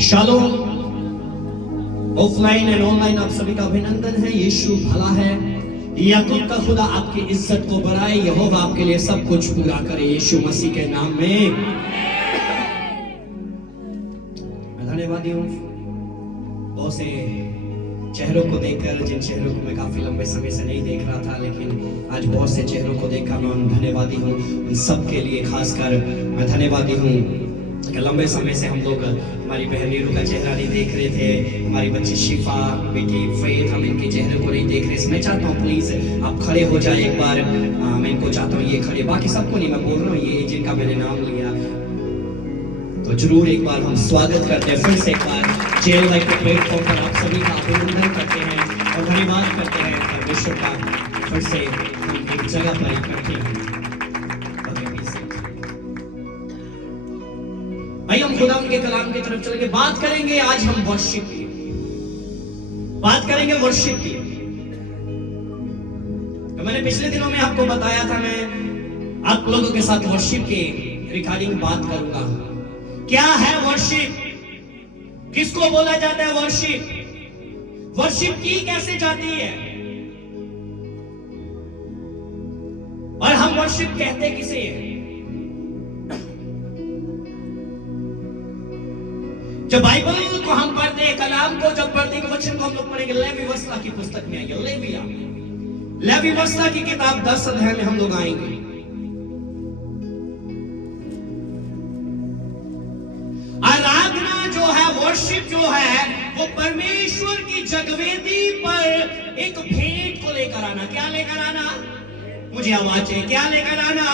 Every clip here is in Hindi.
शालोम। ऑफलाइन एंड ऑनलाइन आप सभी का अभिनंदन है। यीशु भला है। याकूब का खुदा आपकी इज्जत को बढ़ाए। यहोवा आपके लिए सब कुछ पूरा करे यीशु मसीह के नाम में। मैं धन्यवादी हूँ बहुत से चेहरों को देखकर, जिन चेहरों को मैं काफी लंबे समय से नहीं देख रहा था, लेकिन आज बहुत से चेहरों को देखकर मैं धन्यवादी हूँ। उन सब के लिए खासकर मैं धन्यवादी हूँ कि लंबे समय से हम लोग हमारी बहन नीरू का चेहरा नहीं देख रहे थे, हमारी बच्ची शिफा, बेटी फेथ, हम इनके चेहरे को नहीं देख रहे। मैं चाहता हूँ प्लीज आप खड़े हो जाए एक बार। मैं इनको चाहता हूँ ये खड़े, बाकी सबको नहीं मैं बोल रहा हूँ, ये जिनका मैंने नाम लिया तो जरूर एक बार हम स्वागत करते हैं। फिर से एक बार जेल लाइफ के प्लेटफॉर्म पर आप सभी का अभिनंदन करते हैं और धन्यवाद करते हैं परमेश्वर का। फिर से हम एक जगह पर इकट्ठे हैं। भाई हम खुदा उनके कलाम की तरफ चलेंगे, बात करेंगे आज हम वर्शिप की, बात करेंगे वर्शिप की। तो मैंने पिछले दिनों में आपको बताया था मैं आप लोगों के साथ वर्शिप के रिगार्डिंग बात करूंगा। क्या है वर्शिप, किसको बोला जाता है वर्शिप, वर्शिप की कैसे जाती है और हम वर्शिप कहते किसे हैं। जब बाइबल को हम पढ़ते हैं, कलाम को जब पढ़ते हैं, वचन को हम लोग पढ़ेंगे लेवी वस्ता की पुस्तक में आएंगे। लेवी वस्ता की किताब 10 अध्याय में हम लोग आएंगे। आराधना जो है, वर्शिप जो है, वो परमेश्वर की जगवेदी पर एक भेंट को लेकर आना। क्या लेकर आना, मुझे आवाज चाहिए, क्या लेकर आना,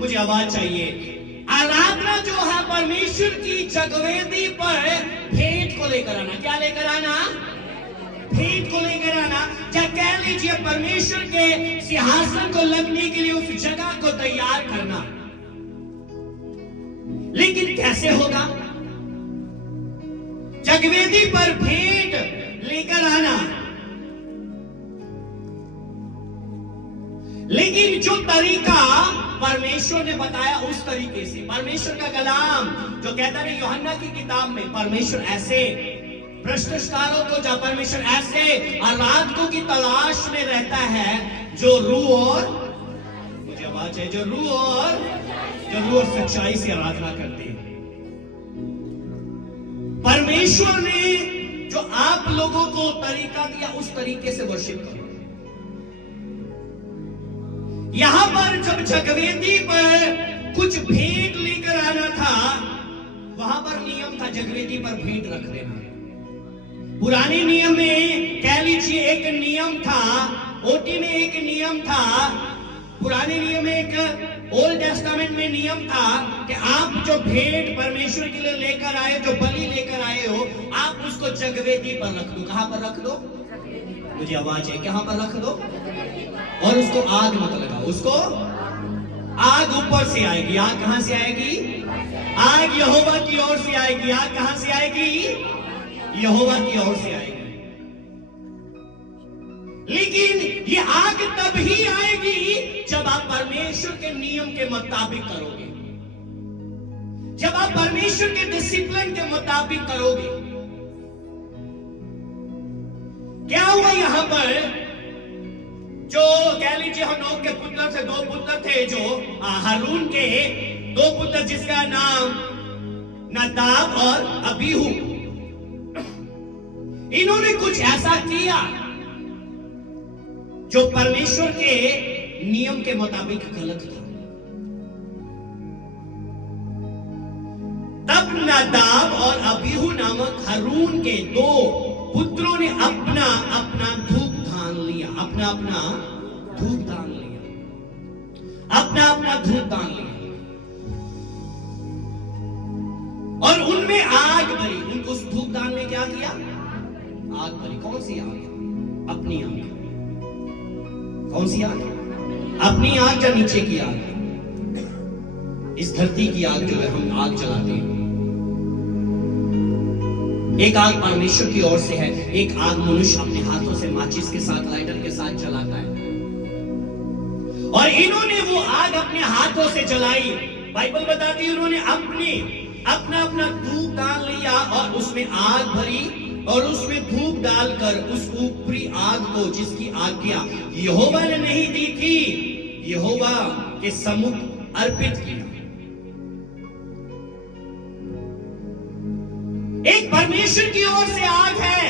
मुझे आवाज चाहिए। आराधना जो है परमेश्वर की जगवेदी पर भेंट को लेकर आना। क्या लेकर आना, भेंट को लेकर आना। या कह लीजिए परमेश्वर के सिंहासन को लगने के लिए उस जगह को तैयार करना। लेकिन कैसे होगा, जगवेदी पर भेंट लेकर आना, लेकिन जो तरीका परमेश्वर ने बताया उस तरीके से, परमेश्वर का कलाम जो कहता है यूहन्ना की किताब में, परमेश्वर ऐसे भ्रष्टाचारों को, जब परमेश्वर ऐसे आराधकों की तलाश में रहता है जो रूह और, मुझे आवाज है, जो रूह और सच्चाई से आराधना करते हैं। परमेश्वर ने जो आप लोगों को तरीका दिया उस तरीके से वर्शिप करो। यहां पर जब जगवेदी पर कुछ भेंट लेकर आना था, वहां पर नियम था जगवेदी पर भेंट रख देना। पुराने नियम में कह लीजिए एक नियम था, ओटी में एक नियम था, पुराने नियम में एक ओल्ड टेस्टामेंट में नियम था कि आप जो भेंट परमेश्वर के लिए लेकर आए, जो बलि लेकर आए हो, आप उसको जगवेदी पर रख दो। कहां पर रख दो, मुझे आवाज है, कहां पर रख दो, और उसको आग मत लगाओ, उसको आग ऊपर से आएगी। आग कहां से आएगी, आग यहोवा की ओर से आएगी। आग कहां से आएगी, यहोवा की ओर से आएगी। लेकिन ये आग तब ही आएगी जब आप परमेश्वर के नियम के मुताबिक करोगे, जब आप परमेश्वर के डिसिप्लिन के मुताबिक करोगे। क्या हुआ यहां पर, जो कह लीजिए हम लोग के पुत्र से 2 पुत्र थे, जो हारून के 2 पुत्र जिसका नाम नदाब और अबीहू, इन्होंने कुछ ऐसा किया जो परमेश्वर के नियम के मुताबिक गलत था। तब नदाब और अबीहू नामक हारून के 2 पुत्रों ने अपना अपना धूप दान लिया, अपना अपना धूप दान लिया, अपना अपना धूप दान लिया, और उनमें आग भरी। उनको उस धूप दान में क्या किया, आग भरी। कौन सी आग, अपनी आग। कौन सी आग, अपनी आग या नीचे की आग, इस धरती की आग जो है हम आग जलाते हैं। एक आग परमेश्वर की ओर से है, एक आग मनुष्य अपने हाथों से माचिस के साथ, लाइटर के साथ जलाता है। और इन्होंने वो आग अपने हाथों से जलाई। बाइबल बताती है उन्होंने अपने अपना अपना धूप डाल लिया और उसमें आग भरी और उसमें धूप डालकर उस ऊपरी आग को, जिसकी आज्ञा यहोवा ने नहीं दी थी, यहोवा के सम्मुख अर्पित किया। एक परमेश्वर की ओर से आग है,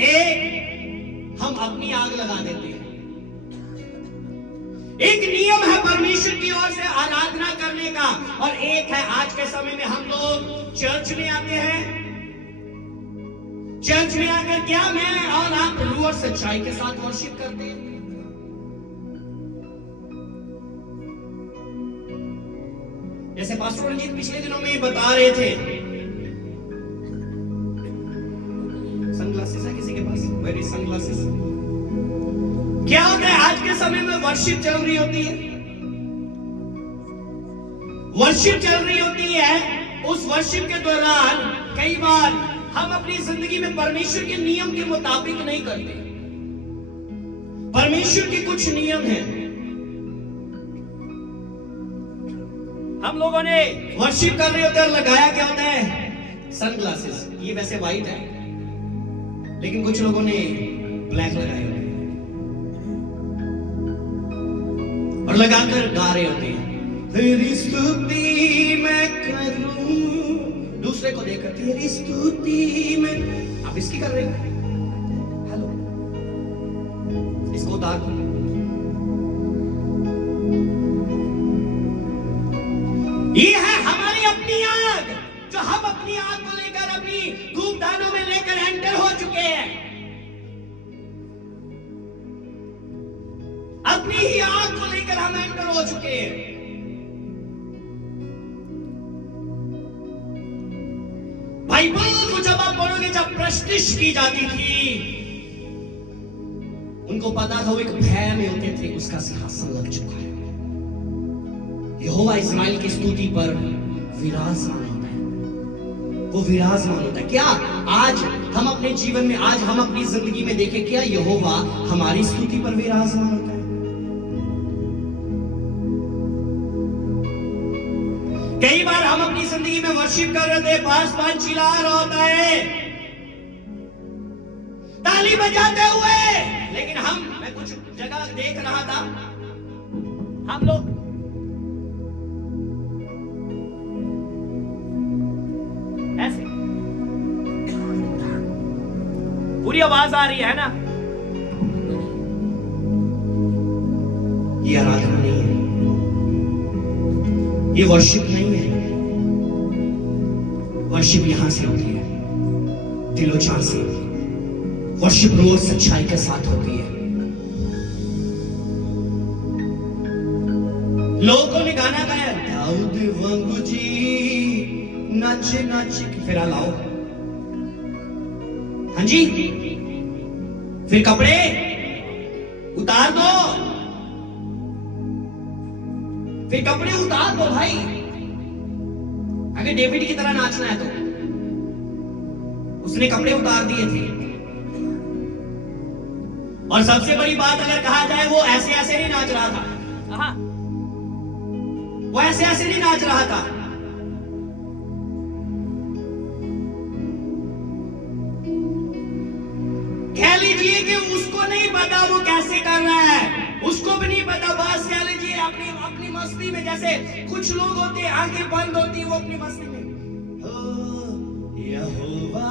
एक हम अपनी आग लगा देते हैं। एक नियम है परमेश्वर की ओर से आराधना करने का, और एक है आज के समय में हम लोग चर्च में आते हैं। चर्च में आकर क्या मैं और आप रूह और सच्चाई के साथ वर्शिप करते हैं। जैसे पास्टर रंजीत पिछले दिनों में बता रहे थे, सनग्लासेस है किसी के पास? Very sunglasses. क्या होता है आज के समय में वर्शिप चल रही होती है, वर्शिप चल रही होती है। उस वर्शिप के दौरान कई बार हम अपनी जिंदगी में परमेश्वर के नियम के मुताबिक नहीं करते। परमेश्वर के कुछ नियम हैं। हम लोगों ने वर्शिप कर रहे होते हैं और लगाया क्या होता है? सनग्लासेस। ये वैसे व्हाइट है, लेकिन कुछ लोगों ने ब्लैक लगाए होते हैं और लगाकर गा रहे होते हैं, तेरी स्तुति मैं करूं। दूसरे को देखकर तेरी स्तुति में, आप इसकी कर रहे हो, हेलो, इसको उतार दो। ये है हमारी अपनी आग, जो हम अपनी आग को लेकर अपनी धूपदानों में लेकर एंटर हो चुके हैं। अपनी ही आग को लेकर हम एंटर हो चुके हैं। बाइबल को जब आप पढ़ोगे, जब प्रतिष्ठा की जाती थी, उनको पता था वो एक भय में होते थे, उसका सिंहासन लग चुका है। यहोवा इस्राएल की स्तुति पर विराजमान होता है, वो विराजमान होता है। क्या आज हम अपने जीवन में, आज हम अपनी जिंदगी में देखें, क्या यहोवा हमारी स्तुति पर विराजमान होता है? कई बार हम अपनी जिंदगी में वर्शिप कर रहे थे, पास चिल्ला रहा होता है, ताली बजाते हुए, लेकिन मैं कुछ जगह देख रहा था, हम लोग ऐसे, पूरी आवाज आ रही है ना? ये आराधना नहीं है, ये वर्शिप नहीं है। वर्शिप यहां से होती है, दिलोजान से। वर्शिप रोज सच्चाई के साथ होती है। लोगों ने गाना गाया, दाऊद वांगू जी नाचे नाचे, फिर लाओ, हाँ जी, फिर कपड़े उतार दो, फिर कपड़े उतार दो भाई, अगर डेविड की तरह नाचना है तो। उसने कपड़े उतार दिए थे। और सबसे बड़ी बात अगर कहा जाए, वो ऐसे ऐसे नहीं नाच रहा था, वो ऐसे ऐसे नहीं नाच रहा था। कह लीजिए कि उसको नहीं पता वो कैसे कर रहा है, उसको भी नहीं पता, बस कह लीजिए अपनी मस्ती में। जैसे कुछ लोग होते हैं, आंखें बंद होती, वो अपनी मस्ती में, यहोवा,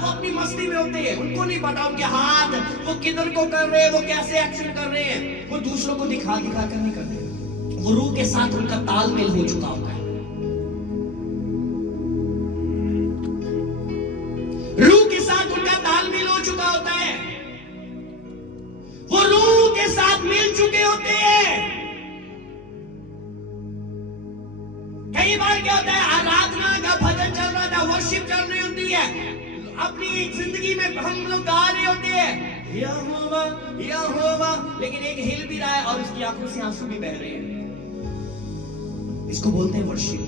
वो अपनी मस्ती में होते हैं। उनको नहीं पता उनके हाथ वो किधर को कर रहे हैं, वो कैसे एक्शन कर रहे हैं। वो दूसरों को दिखा कर नहीं करते, वो रूह के साथ उनका तालमेल हो चुका होता है। रूह के साथ उनका तालमेल हो चुका होता है, वो रूह के साथ मिल चुके होते हैं। कई बार क्या होता है, आराधना का भजन चल रहा था, वर्शिप चल रही होती है, अपनी जिंदगी में हम लोग गा रहे होते हैं, यहोवा यहोवा, लेकिन एक हिल भी रहा है और उसकी आंखों से आंसू भी बह रहे हैं। इसको बोलते हैं वर्शिप,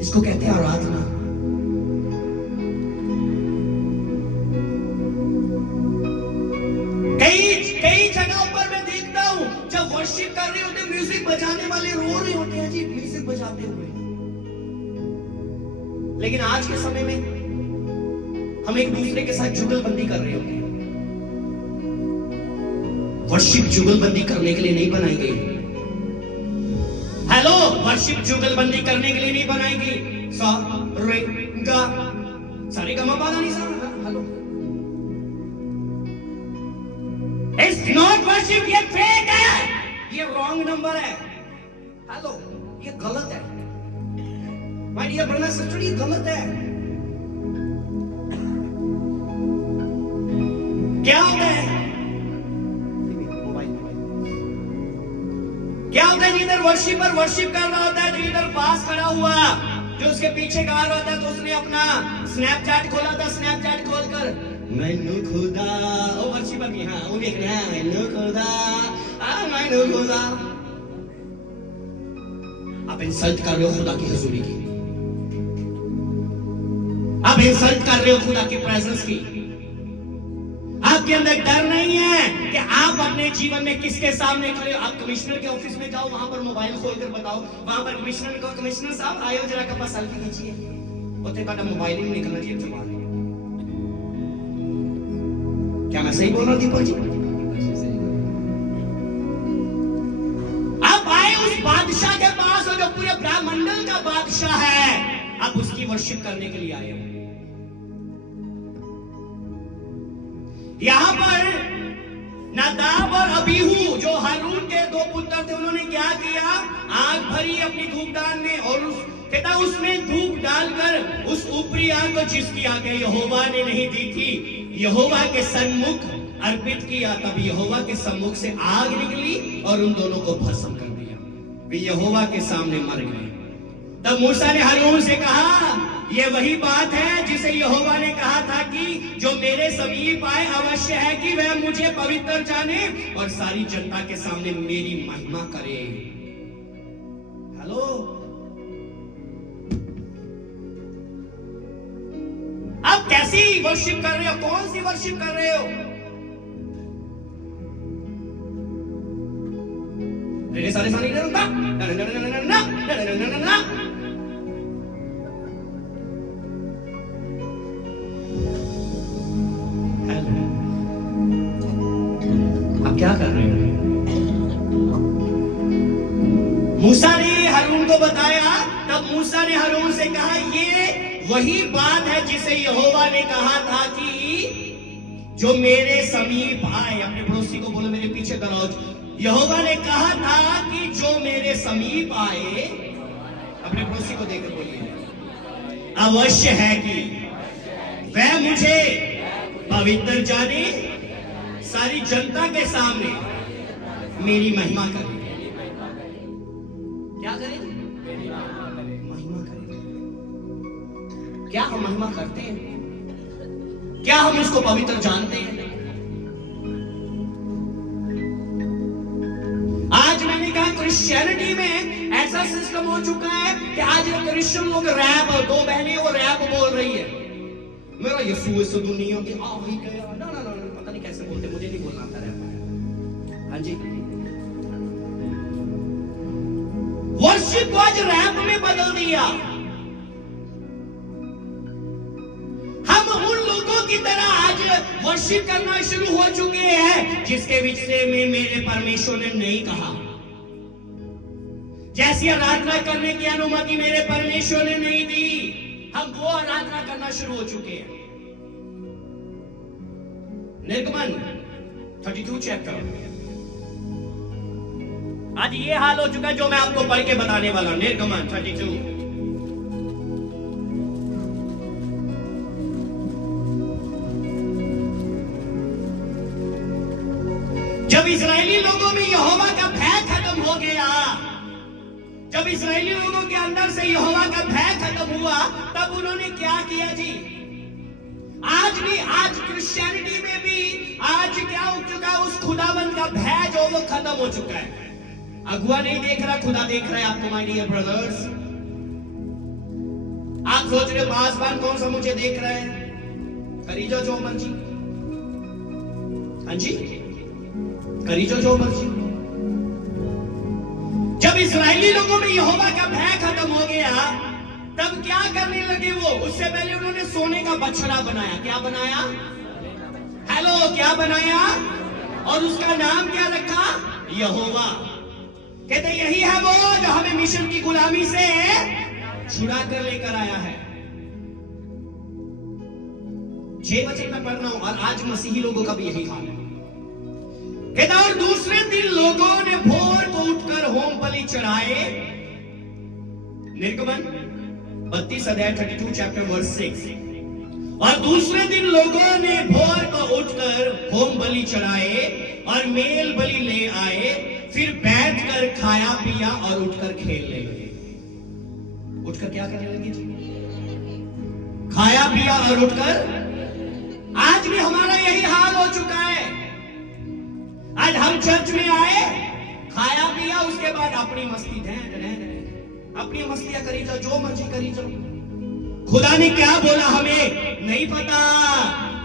इसको कहते हैं आराधना। कई जगहों पर मैं देखता हूं, जब वर्शिप कर रहे होते, म्यूजिक बजाने वाले रो रहे होते हैं जी म्यूजिक बजाते हुए। लेकिन आज के समय में हम एक दूसरे के साथ जुगलबंदी कर रहे होते हैं। वर्शिप जुगलबंदी करने के लिए नहीं बनाई गई। हेलो, वर्शिप जुगलबंदी करने के लिए नहीं बनाई गई। सा रे गा सारे का मापा नहीं सा। हेलो, इट्स नॉट वर्शिप, ये फेक है, ये रॉन्ग नंबर है। हेलो, ये गलत है माय डियर ब्रदर सिस्टर, ये गलत है। क्या होता है, क्या होता है, जिधर वर्शिपर वर्शिप कर रहा होता है तो इधर पास खड़ा हुआ जो उसके पीछे गा रहा होता है, तो उसने अपना स्नैपचैट खोला था। स्नैपचैट खोलकर मैनू खुदा, ओ वर्शिपर भी, हाँ वो देख रहा है, मैनू खुदा, मैनू खुदा। आप इंसल्ट कर रहे हो खुदा की हजूरी की, आप इंसल्ट कर रहे हो खुदा की प्रेजेंस की। आपके अंदर डर नहीं है कि आप अपने जीवन में किसके सामने खड़े हो। आप कमिश्नर के ऑफिस में जाओ, वहां पर मोबाइल खोलकर बताओ, वहां पर कमिश्नर को, कमिश्नर साहब आयो जरा कपा सेल्फी खींचिए, उतने का मोबाइल ही निकलना चाहिए जवाब। क्या मैं सही बोल रहा हूं दीपक जी? आप आए उस बादशाह के पास और जो पूरे ब्रह्मांड का बादशाह है, आप उसकी वर्शिप करने के लिए आए हो। यहां पर नादाब और अबीहू जो हारून के दो पुत्र थे, उन्होंने क्या किया, आग भरी अपनी धूपदान में और कहता उसमें धूप डालकर उस ऊपरी आग को जिसकी आगे यहोवा ने नहीं दी थी, यहोवा के सन्मुख अर्पित किया। तब यहोवा के सम्मुख से आग निकली और उन दोनों को भस्म कर दिया, वे यहोवा के सामने मर गए। तब मूसा ने हारून से कहा, ये वही बात है जिसे यहोवा ने कहा था कि जो मेरे समीप आए अवश्य है कि वह मुझे पवित्र जाने और सारी जनता के सामने मेरी महिमा करे। हेलो, आप कैसी वर्शिप कर रहे हो, कौन सी वर्शिप कर रहे हो? सारे सारे क्या कर रहे हो? मूसा ने हारून को बताया। तब मूसा ने हारून से कहा, ये वही बात है जिसे यहोवा ने कहा था कि जो मेरे समीप आए। अपने पड़ोसी को बोलो मेरे पीछे कराओ। यहोवा ने कहा था कि जो मेरे समीप आए, अपने पड़ोसी को देखकर बोलिए, अवश्य है कि वह मुझे पवित्र जाने, सारी जनता के सामने मेरी महिमा करे। क्या करे? महिमा करे। क्या हम महिमा करते हैं? क्या हम उसको पवित्र जानते हैं? आज मैंने कहा क्रिश्चियनिटी में ऐसा सिस्टम हो चुका है कि आज क्रिश्चियन लोग रैप, और दो बहनें वो रैप बोल रही है, मेरा यीशु इस दुनिया के आ ही गया, ना ना ना, पता नहीं कैसे बोलते, मुझे नहीं बोलना आता रैप। हाँ जी, वर्शिप को आज रैप में बदल दिया। हम उन लोगों की तरह आज वर्शिप करना शुरू हो चुके हैं जिसके विषय में मेरे परमेश्वर ने नहीं कहा। जैसी आराधना करने की अनुमति मेरे परमेश्वर ने नहीं दी, हम वो आराधना करना शुरू हो चुके हैं। निर्गमन 32 चैप्टर, आज ये हाल हो चुका है जो मैं आपको पढ़ के बताने वाला हूं। निर्गमन 32, जब इस्राएली लोगों में यहोवा का भय खत्म हो गया, जब इस्राएली लोगों के अंदर से यहोवा का भय खत्म हुआ, तब उन्होंने क्या किया जी? आज भी, आज क्रिश्चियनिटी में भी आज क्या हो चुका है, उस खुदाबंद का भय जो वो खत्म हो चुका है। अगुआ नहीं देख रहा, खुदा देख रहा है आपको माय डियर ब्रदर्स। आप सोच रहे हो पासवान कौन सा मुझे देख रहा है? करी जो मर्जी, हाँ जी, करी जो मर्जी। जब इस्राएली लोगों में यहोवा का भय खत्म हो गया, तब क्या करने लगे वो? उससे पहले उन्होंने सोने का बछड़ा बनाया। क्या बनाया? हेलो, क्या बनाया? और उसका नाम क्या रखा? यहोवा। कहते यही है वो जो हमें मिस्र की गुलामी से छुड़ा कर लेकर आया है। 6 वचन में पढ़ रहा हूं, और आज मसीही लोगों का भी यही हाल है। कहता और दूसरे दिन लोगों ने भोर को उठकर होम बलि चढ़ाए। निर्गमन 32 अध्याय 32 चैप्टर वर्स 6। और दूसरे दिन लोगों ने भोर को उठकर होम बलि चढ़ाए और मेल बलि ले आए, फिर बैठकर खाया पिया और उठकर खेलने लगे। उठकर क्या करने लगे जी? खाया पिया और उठकर। आज भी हमारा यही हाल हो चुका है। आज हम चर्च में आए, खाया पिया, उसके बाद अपनी मस्ती अपनी मस्तियां करी जाओ, जो मर्जी करी जाओ। खुदा ने क्या बोला हमें नहीं पता।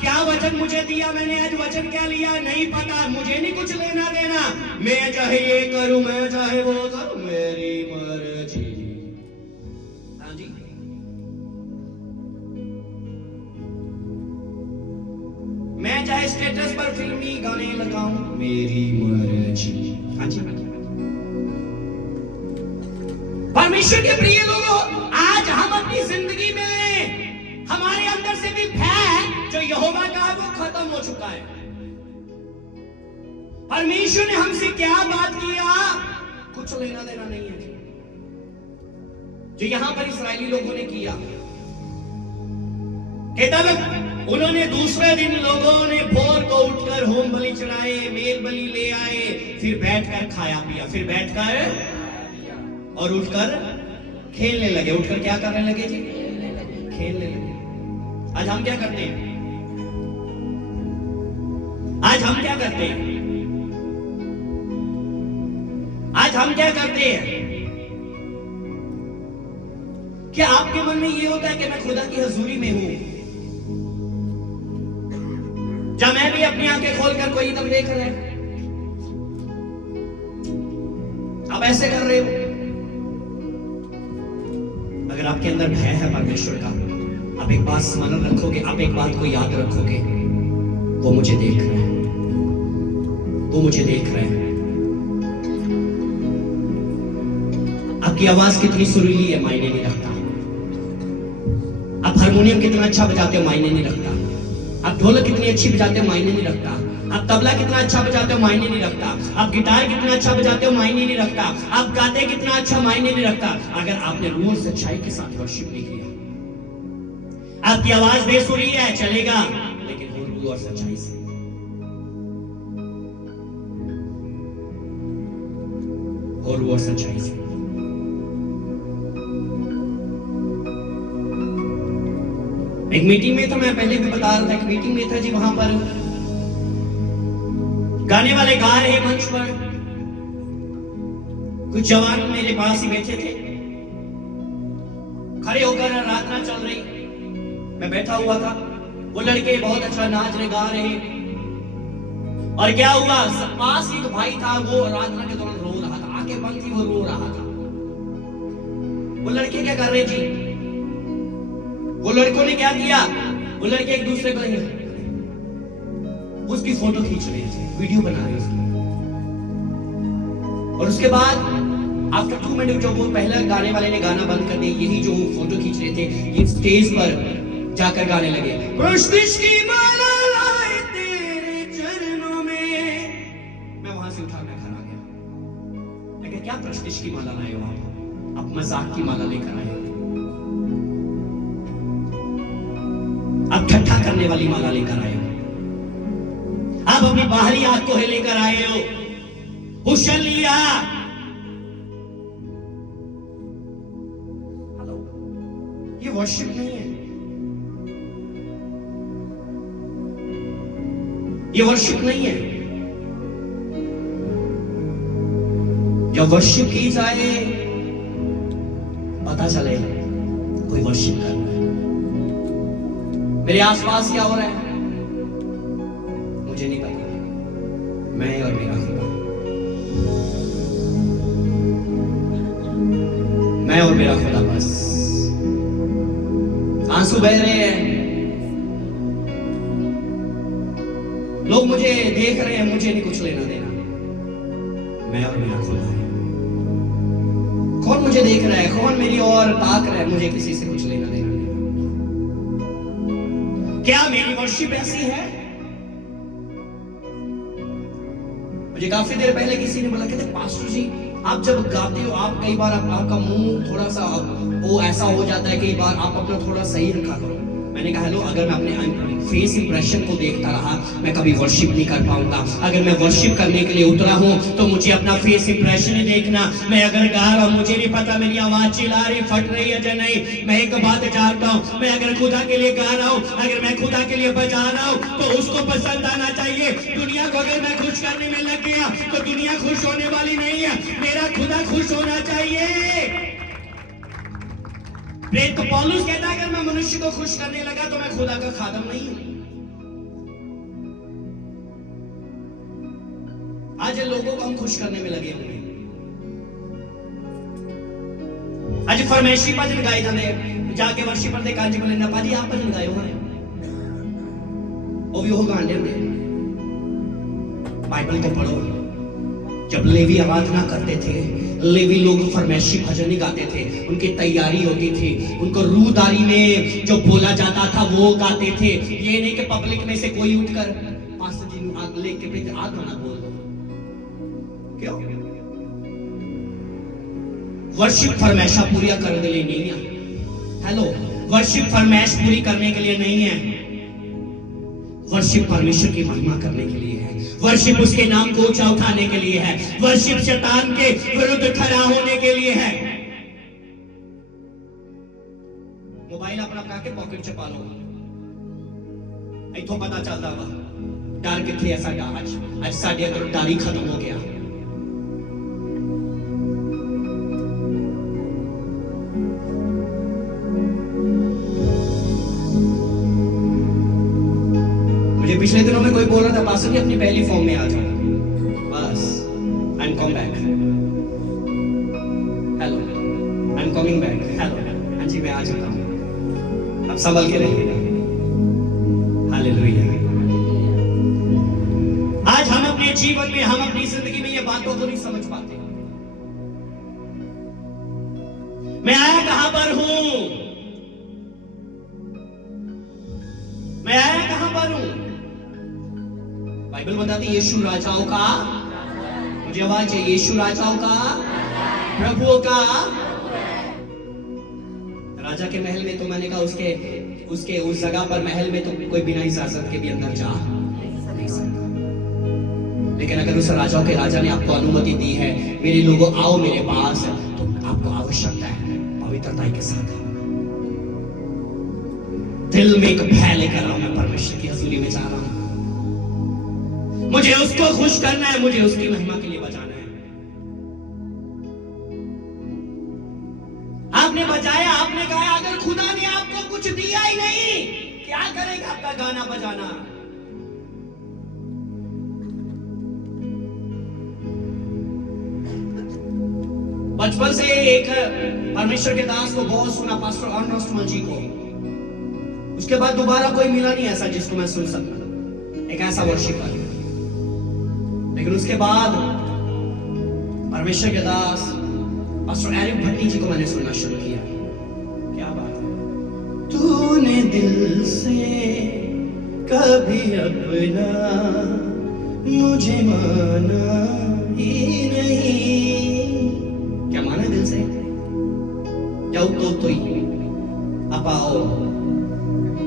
क्या वचन मुझे दिया, मैंने आज वचन क्या लिया नहीं पता। मुझे नहीं कुछ लेना देना। मैं चाहे ये करूं, मैं चाहे वो करूं, मेरी मर्जी। हाँ जी, मैं चाहे स्टेटस पर फिल्मी गाने लगाऊं, मेरी मर्जी। हाँ जी, परमेश्वर के प्रिय लोगों, आज हम अपनी जिंदगी में हमारे अंदर से भी भय जो यहोवा का है वो खत्म हो चुका है। परमेश्वर ने हमसे क्या बात किया, कुछ लेना देना नहीं है। जो यहां पर इस्राएली लोगों ने किया, कहता उन्होंने दूसरे दिन लोगों ने भोर को उठकर होम बलि चढ़ाए, मेल बलि ले आए, फिर बैठकर खाया पिया, फिर बैठकर और उठकर खेलने लगे। उठकर क्या करने लगे जी? खेलने लगे। आज हम क्या करते हैं? आज हम क्या करते हैं? आज हम क्या करते हैं? क्या आपके मन में ये होता है कि मैं खुदा की हजूरी में हूं? जब मैं भी अपनी आंखें खोलकर कोई इधर देख रहे हैं, आप ऐसे कर रहे हो। अगर आपके अंदर भय है परमेश्वर का, आप एक बात स्मरण रखोगे, आप एक बात को याद रखोगे, वो मुझे देख रहे हैं, वो मुझे देख रहे हैं। आपकी आवाज कितनी सुरीली है मायने नहीं रखता। आप हारमोनियम कितना अच्छा बजाते हो मायने नहीं रखता। आप ढोलक कितनी अच्छी बजाते हो मायने नहीं रखता। आप तबला कितना अच्छा बजाते हो मायने नहीं रखता। आप गिटार कितना अच्छा बजाते हो मायने नहीं रखता। आप गाते कितना अच्छा मायने नहीं रखता। अगर आपने रूह और सच्चाई के साथ वर्शिप नहीं किया, आपकी आवाज बेसुरी है चलेगा, लेकिन हो रूह और सच्चाई से। हो रूह और सच्चाई से। एक मीटिंग में था, मैं पहले भी बता रहा था, एक मीटिंग में था जी, वहां पर गाने वाले गा रहे मंच पर, कुछ जवान मेरे पास ही बैठे थे, खड़े होकर प्रार्थना चल रही, मैं बैठा हुआ था। वो लड़के बहुत अच्छा नाच रहे, गा रहे, और क्या हुआ, पास एक भाई था, वो प्रार्थना के दौरान रो रहा था, आंखें बंद थी, वो रो रहा था। वो लड़के क्या कर रहे जी, वो लड़कों ने क्या किया, वो लड़के एक दूसरे को उसकी फोटो खींच रहे थे, वीडियो बना रहे उसकी। और उसके बाद आफ्टर 2 मिनट जो वो पहला गाने वाले ने गाना बंद कर दिया, यही जो फोटो खींच रहे थे ये स्टेज पर जाकर गाने लगे, प्रस्तिश की माला लाए तेरे चरणों में। मैं वहां से उठा कर घर आ गया। मैं क्या प्रस्तिश की माला लाए हो आप मजाक की माला लेकर आए हो, आप ठट्ठा करने वाली माला लेकर आए हो, आप अपनी बाहरी आंख को लेकर आए हो, हुशन लिया। हेलो, ये वर्शिप नहीं है, ये वर्शिप नहीं है। जब वर्शिप की जाए पता चले कोई वर्शिप कर रहा है। मेरे आसपास क्या हो रहा है मुझे नहीं पता, मैं और मेरा खुदा। मैं और मेरा खुदा बस। आंसू बह रहे हैं, लोग मुझे देख रहे हैं, मुझे नहीं कुछ लेना देना। मैं और मेरा खुदा है। कौन मुझे देख रहा है, कौन मेरी ओर ताक रहा है, मुझे किसी से कुछ लेना देना नहीं। क्या मेरी वर्शिप ऐसी है? मुझे काफी देर पहले किसी ने बोला, कहते पास्टर जी आप जब गाते हो, आप कई बार आपका मुंह थोड़ा सा वो ऐसा हो जाता है, कई बार आप अपना थोड़ा सही रखा करो। मैंने कहा हेलो, अगर मैं अपने फेस इंप्रेशन को देखता रहा मैं कभी वर्शिप नहीं कर पाऊंगा। अगर मैं वर्शिप करने के लिए उतरा हूं तो मुझे अपना फेस इंप्रेशन ही देखना। मैं अगर गा रहा हूं, मुझे नहीं पता मेरी आवाज चिल्ला रही, फट रही है या नहीं। मैं एक बात जानता हूं, मैं अगर खुदा के लिए गा रहा हूं, अगर मैं खुदा के लिए बजा रहा हूं तो उसको पसंद आना चाहिए। दुनिया को अगर मैं खुश करने में लग गया तो दुनिया खुश होने वाली नहीं है, मेरा खुदा खुश होना चाहिए। तो पौलुस कहता है अगर मैं मनुष्य को खुश करने लगा तो मैं खुदा का खादम नहीं हूं। आज लोगों को हम खुश करने में लगे हुए हैं। आज फरमाइशी भजन गाए जाते, जाके वर्शिपर दे कांज बोले ना पाजी आप भजन गायो हैं, वो भी वो गाने होंगे। बाइबल को पढ़ो। जब लेवी आराधना करते थे, लेवी लोग फरमाइशी भजन ही गाते थे, उनकी तैयारी होती थी, उनको रूदारी में जो बोला जाता था वो गाते थे। ये नहीं कि पब्लिक में से कोई उठकर पास्टर जी आग लेके पे आग गाना बोल दो। क्यों? वर्शिप फरमाइशा पूरी करने के लिए नहीं है। हेलो, वर्शिप फरमाइश पूरी करने के लिए नहीं है। वर्शिप परमेश्वर की महिमा करने के लिए है। वर्शिप उसके नाम को ऊंचा उठाने के लिए है। वर्शिप शैतान के विरुद्ध खड़ा होने के लिए है। मोबाइल अपना काके पॉकेट च पा लो, इथों पता चलता वा डर किथे ऐसा डर। आज साडे अंदर डर ही खत्म हो गया। पिछले दिनों में कोई बोल रहा था पास्टर जी अपनी पहली फॉर्म में आ जाओ, बस I am come back. Hello, I am coming back. Hello, हाँ जी मैं आ चुका हूं, अब संभल के रहिएगा। हालेलुया। आज हम अपने जीवन में, हम अपनी जिंदगी में ये बातों को नहीं समझ पाते। मैं आया कहां पर हूं, मैं आया कहां पर हूं। बाइबल बताती है यीशु राजाओं का, मुझे आवाज है, यीशु राजाओं का, प्रभुओं का राजा के महल में। तो मैंने कहा उसके उस जगह पर महल में तो कोई बिना इजाजत के भी अंदर जा नहीं सकता। लेकिन अगर उस राजाओं के राजा ने आपको अनुमति दी है, मेरे लोगों आओ मेरे पास, तो आपको आवश्यकता है पवित्रता के साथ दिल में एक भय लेकर आओ। मैं परमेश्वर की हजूरी में जा रहा हूं, मुझे उसको खुश करना है, मुझे उसकी महिमा के लिए बजाना है। आपने बजाया, आपने गाया, अगर खुदा ने आपको कुछ दिया ही नहीं, क्या करेगा आपका गाना बजाना? बचपन से एक परमेश्वर के दास को बहुत सुना, पास्टर अर्नेस्ट मलजी को। उसके बाद दोबारा कोई मिला नहीं ऐसा जिसको मैं सुन सकता, एक ऐसा वर्शिपर। लेकिन उसके बाद परमेश्वर के दास पास्टर एरिक भट्टी जी को मैंने सुनना शुरू किया। क्या बात है। तूने दिल से कभी अपना मुझे माना ही नहीं। क्या माना दिल से? जाओ तो ही आप आओ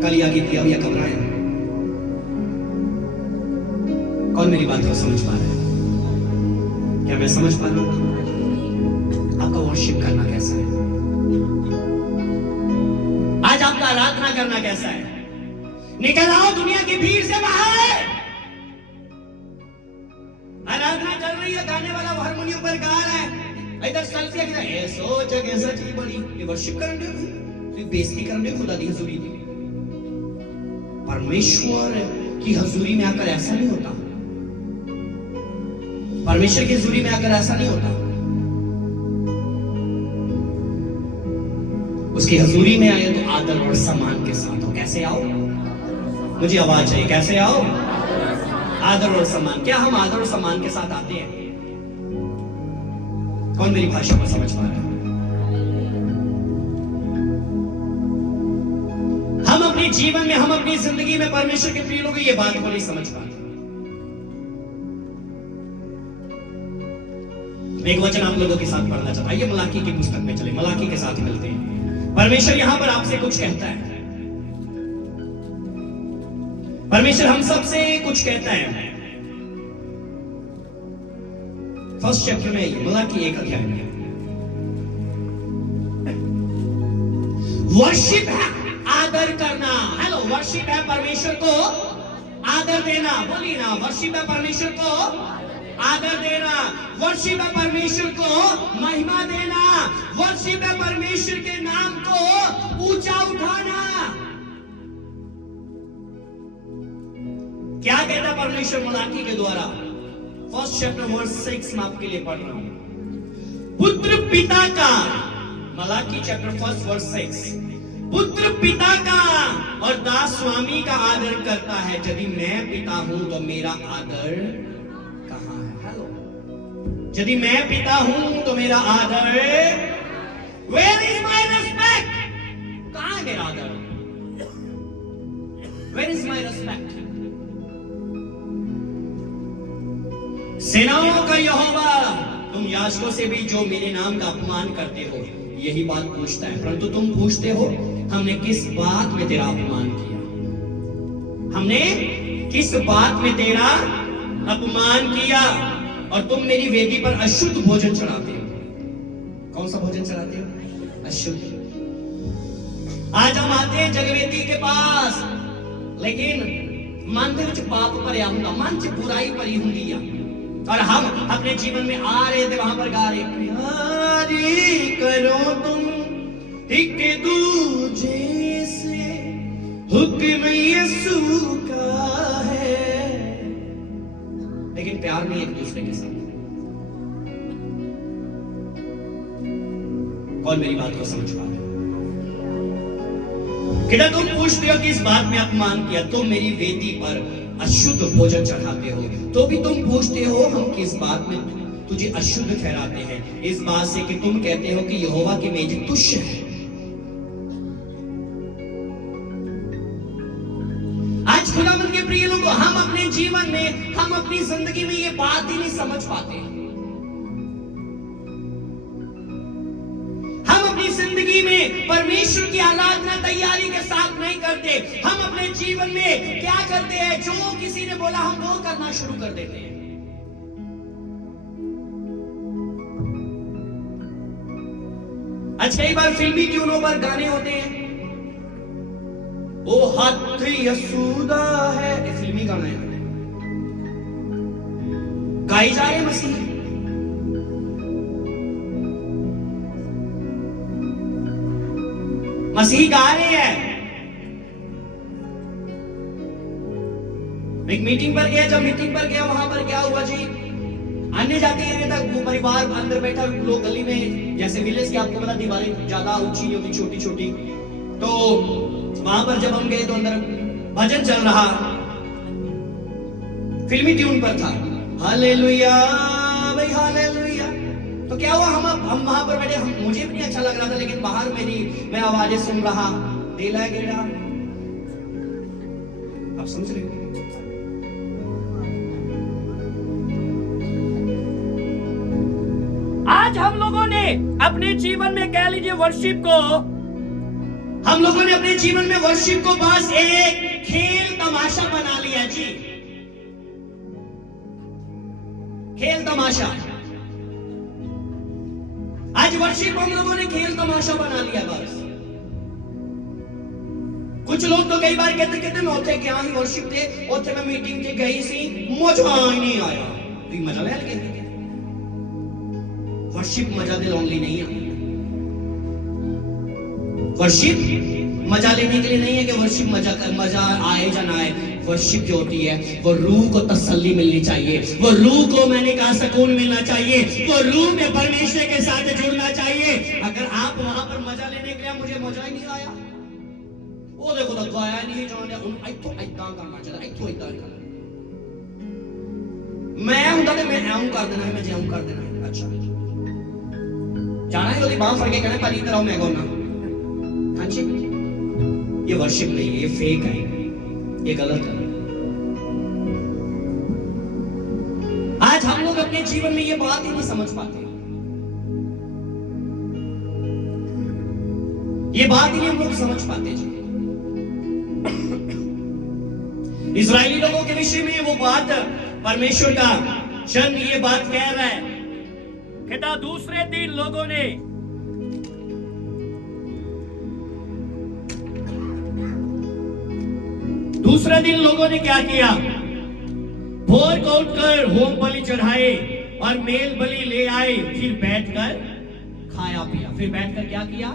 कलिया की दिया या घबराए। कौन मेरी बात को समझ पा रहा है? क्या मैं समझ पा रहा हूं? आपका वर्शिप करना कैसा है? आज आपका आराधना करना कैसा है? निकल आओ दुनिया की भीड़ से बाहर। आराधना चल रही है, गाने वाला हारमोनियम पर गा रहा है, इधर सेल्फी खिंचा, ये सोच के सच्ची बड़ी, ये वर्शिप करने दो, बेइज्जती करने खुदा दी हजूरी दी। परमेश्वर की हजूरी में आकर ऐसा नहीं होता। परमेश्वर की हजूरी में आकर ऐसा नहीं होता। उसकी हजूरी में आए तो आदर और सम्मान के साथ हो। कैसे आओ? मुझे आवाज चाहिए, कैसे आओ? आदर और सम्मान। क्या हम आदर और सम्मान के साथ आते हैं? कौन मेरी भाषा को समझ पा रहा है? हम अपने जीवन में, हम अपनी जिंदगी में परमेश्वर के प्रिय लोग ये बात को नहीं समझ पाते। एक वचन आप लोगों के साथ पढ़ना चाहता हूं। ये मलाकी की पुस्तक में चले, मलाकी के साथ मिलते हैं। परमेश्वर यहां पर आपसे कुछ कहता है। परमेश्वर हम सबसे कुछ कहता है। फर्स्ट चैप्टर में, मलाकी 1 अध्याय में, वर्शिप है आदर करना। हेलो, वर्शिप है परमेश्वर को आदर देना। बोलिए ना, वर्शिप है परमेश्वर को आदर देना। वर्शिप है परमेश्वर को महिमा देना। वर्शिप है परमेश्वर के नाम को ऊंचा उठाना। क्या कहता परमेश्वर मलाकी के द्वारा? फर्स्ट चैप्टर वर्स 6 में आपके लिए पढ़ रहा हूं। पुत्र पिता का, मलाकी चैप्टर 1 वर्स 6, पुत्र पिता का और दास स्वामी का आदर करता है। यदि मैं पिता हूं तो मेरा आदर कहां है? हेलो, यदि मैं पिता हूं तो मेरा आदर, वेयर इज माय रिस्पेक्ट? कहां है मेरा आदर? Where is my respect? सेनाओं का यहोवा, तुम याजकों से भी जो मेरे नाम का अपमान करते हो, यही बात पूछता है। परंतु तुम पूछते हो, हमने किस बात में तेरा अपमान किया? हमने किस बात में तेरा अपमान किया? और तुम मेरी वेदी पर अशुद्ध भोजन चढ़ाते हो। कौन सा भोजन चढ़ाते हो? अशुद्ध। आज हम आते हैं जगवेदी के पास, लेकिन मन के विच पाप भरिया हुंदा, मन च बुराई भरी हुंदी आ, और हम अपने जीवन में आ रहे थे, वहां पर गा रहे, प्यारी करो तुम एक दूजे से, हुक्म यीशु का है। लेकिन प्यार नहीं एक दूसरे के साथ। कौन मेरी बात को समझ पा रहे? क्या तुम पूछते हो कि इस बात में अपमान किया, तुम मेरी वेदी पर अशुद्ध भोजन चढ़ाते हो, तो भी तुम पूछते हो हम किस बात में तुझे अशुद्ध ठहराते हैं? इस बात से कि तुम कहते हो कि यहोवा की मेज तुच्छ है। आज खुदावंद के प्रिय लोगों, हम अपने जीवन में, हम अपनी जिंदगी में ये बात ही नहीं समझ पाते। हम अपनी जिंदगी में परमेश्वर की आराधना तैयारी के साथ नहीं करते। हम अपने जीवन में क्या करते हैं? जो किसी ने बोला हम वो करना शुरू कर देते हैं। आज कई बार फिल्मी ट्यूनों पर गाने होते हैं, ओ हाथ यसूदा है, ये फिल्मी गाना है, गाई जा रहे मसीह। मसीह गा रहे हैं। एक मीटिंग पर गया, जब मीटिंग पर गया, वहां पर क्या हुआ जी, अन्य जाति एरिया तक वो परिवार अंदर बैठा, लोग गली में, जैसे विलेज के आपको पता दीवारें ज्यादा ऊंची नहीं होती, छोटी छोटी, तो वहां पर जब हम गए तो अंदर भजन चल रहा, फिल्मी ट्यून पर था, हालेलुया भाई हालेलुया। तो क्या हुआ, हम वहां पर बैठे, मुझे भी नहीं अच्छा लग रहा था, लेकिन बाहर मैं आवाजें सुन रहा, देला गेड़ा, आप समझ रहे हो? आज हम लोगों ने अपने जीवन में, कह लीजिए वर्शिप को, हम लोगों ने अपने जीवन में वर्शिप को बस एक खेल तमाशा बना लिया जी, खेल तमाशा। आज वर्शिप हम लोगों ने खेल तमाशा बना लिया बस। कुछ लोग तो कई बार कहते मैं उठे गया ही वर्शिप थे, उठे मैं मीटिंग से गई सी, मजा ही नहीं आया। तो मजा ले लगे, वर्शिप मजा दे ओनली नहीं है। वर्शिप मजा लेने के लिए नहीं है कि वर्शिप मजा आए या ना आए। वर्शिप जो होती है वो रूह को तसल्ली मिलनी चाहिए, वो रूह को मैंने कहा सुकून मिलना चाहिए, वो रूह में परमेश्वर के साथ जुड़ना चाहिए। अगर आप वहां पर मजा लेने के लिए, मुझे मजा ही नहीं आया, वो देखो तो आया नहीं जाने उन इतो इदा करना चाहिए, इतो इदा करना, मैं हुंदा ते मैं ऐं कर देना है, मैं जिउं कर देना है। अच्छा जाना है ओदी बांह फड़ के कहना पली इधर आओ मैं कहना, हां जी ये वर्शिप नहीं है, ये फेक है, ये गलत है। आज हम लोग अपने जीवन में ये बात ही नहीं समझ पाते, ये बात ही नहीं हम लोग समझ पाते जी। इस्राएली लोगों के विषय में वो बात परमेश्वर का जन ये बात कह रहा है, कहता दूसरे दिन लोगों ने क्या किया, भोर को उठकर होम बलि चढ़ाए और मेल बलि ले आए, फिर बैठकर खाया पिया। फिर बैठकर क्या किया,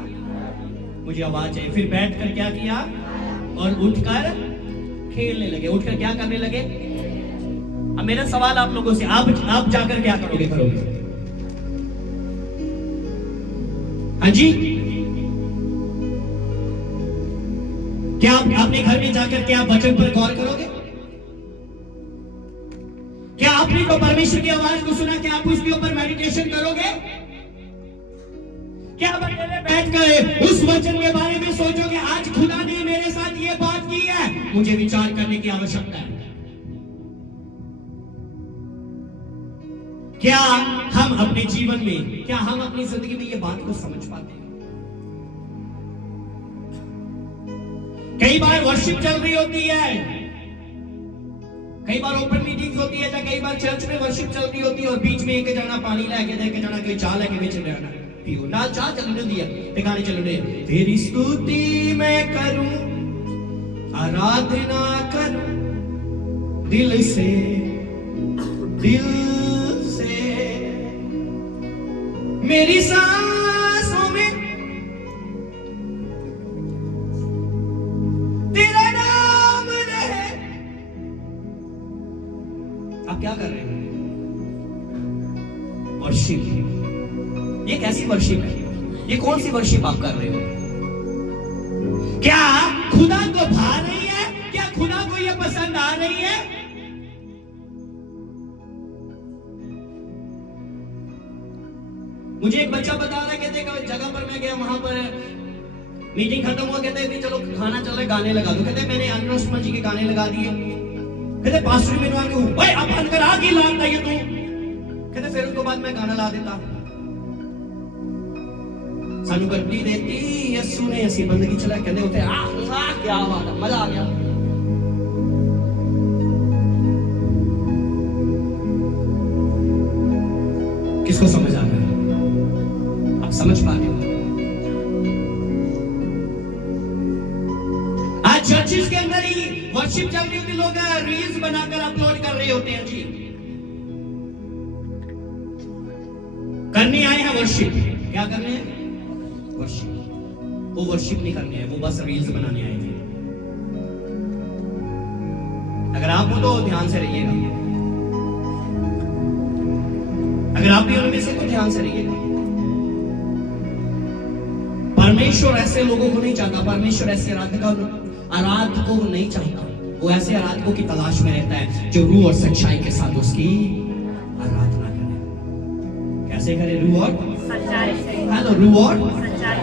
मुझे आवाज है, फिर बैठकर क्या किया, और उठकर खेलने लगे। उठकर क्या करने लगे? अब मेरा सवाल आप लोगों से, आप जाकर क्या करोगे? हाँ जी, क्या आप अपने घर में जाकर क्या वचन पर गौर करोगे? क्या आपने तो परमेश्वर की आवाज को सुना, क्या आप उसके ऊपर मेडिटेशन करोगे? क्या आप अकेले बैठकर उस वचन के बारे में सोचोगे, आज खुदा ने मेरे साथ ये बात की है, मुझे विचार करने की आवश्यकता है? क्या हम अपने जीवन में, क्या हम अपनी जिंदगी में ये बात को समझ पाते हैं? कई बार वर्शिप चल रही होती है, कई बार ओपन मीटिंग्स होती है, या कई बार चर्च में वर्शिप चल रही होती है, और बीच में एक जना पानी लेके देके जाना, कोई चाह लेके बेच रहना, पियो ना, चाह चलने दिया, गाने चल रहे, तेरी स्तुति मैं करूं, आराधना करूं दिल से, मेरी सांसों में तेरा नाम रहे। आप क्या कर रहे हैं? वर्शिप। ये कैसी वर्शिप है? ये कौन सी वर्शिप आप कर रहे हो? क्या खुदा को भा रही है? क्या खुदा को ये पसंद आ रही है? मुझे एक बच्चा बता रहा है, कहते जगह पर मैं गया, वहां पर मीटिंग खत्म हुआ, कहते भी चलो खाना चल रहा है, गाने लगा दो। कहते मैंने अनुष्मा जी के गाने लगा दिए। कहते पास्टर मेनू आके ओए अब बंद कर, आगे लाता ये तू। कहते फिर उसके बाद मैं गाना ला देता, सानू गड्डी देती यस्सू ने, ऐसी बंदगी चला। कहते होते क्या बात है, मजा आ गया। किसको समझ आ रहा है? आप समझ पा रहे हो? आज चर्चिस के अंदर ही वर्शिप चल रही होती, लोग रील्स बनाकर अपलोड कर रहे होते हैं जी। करने आए हैं वर्शिप, क्या करने हैं? वर्शिप। वो वर्शिप नहीं करने हैं, वो बस रील्स बनाने आए थे। अगर आप हो तो ध्यान से रहिएगा, अगर आप भी उनमें से तो ध्यान से रहिएगा। परमेश्वर ऐसे लोगों को नहीं चाहता, परमेश्वर ऐसे आराधकों को नहीं चाहता। वो ऐसे आराधकों की तलाश में रहता है जो रूह और सच्चाई के साथ उसकी आराधना करे। कैसे करे? रूह और सच्चाई से। हेलो, रूह और सच्चाई।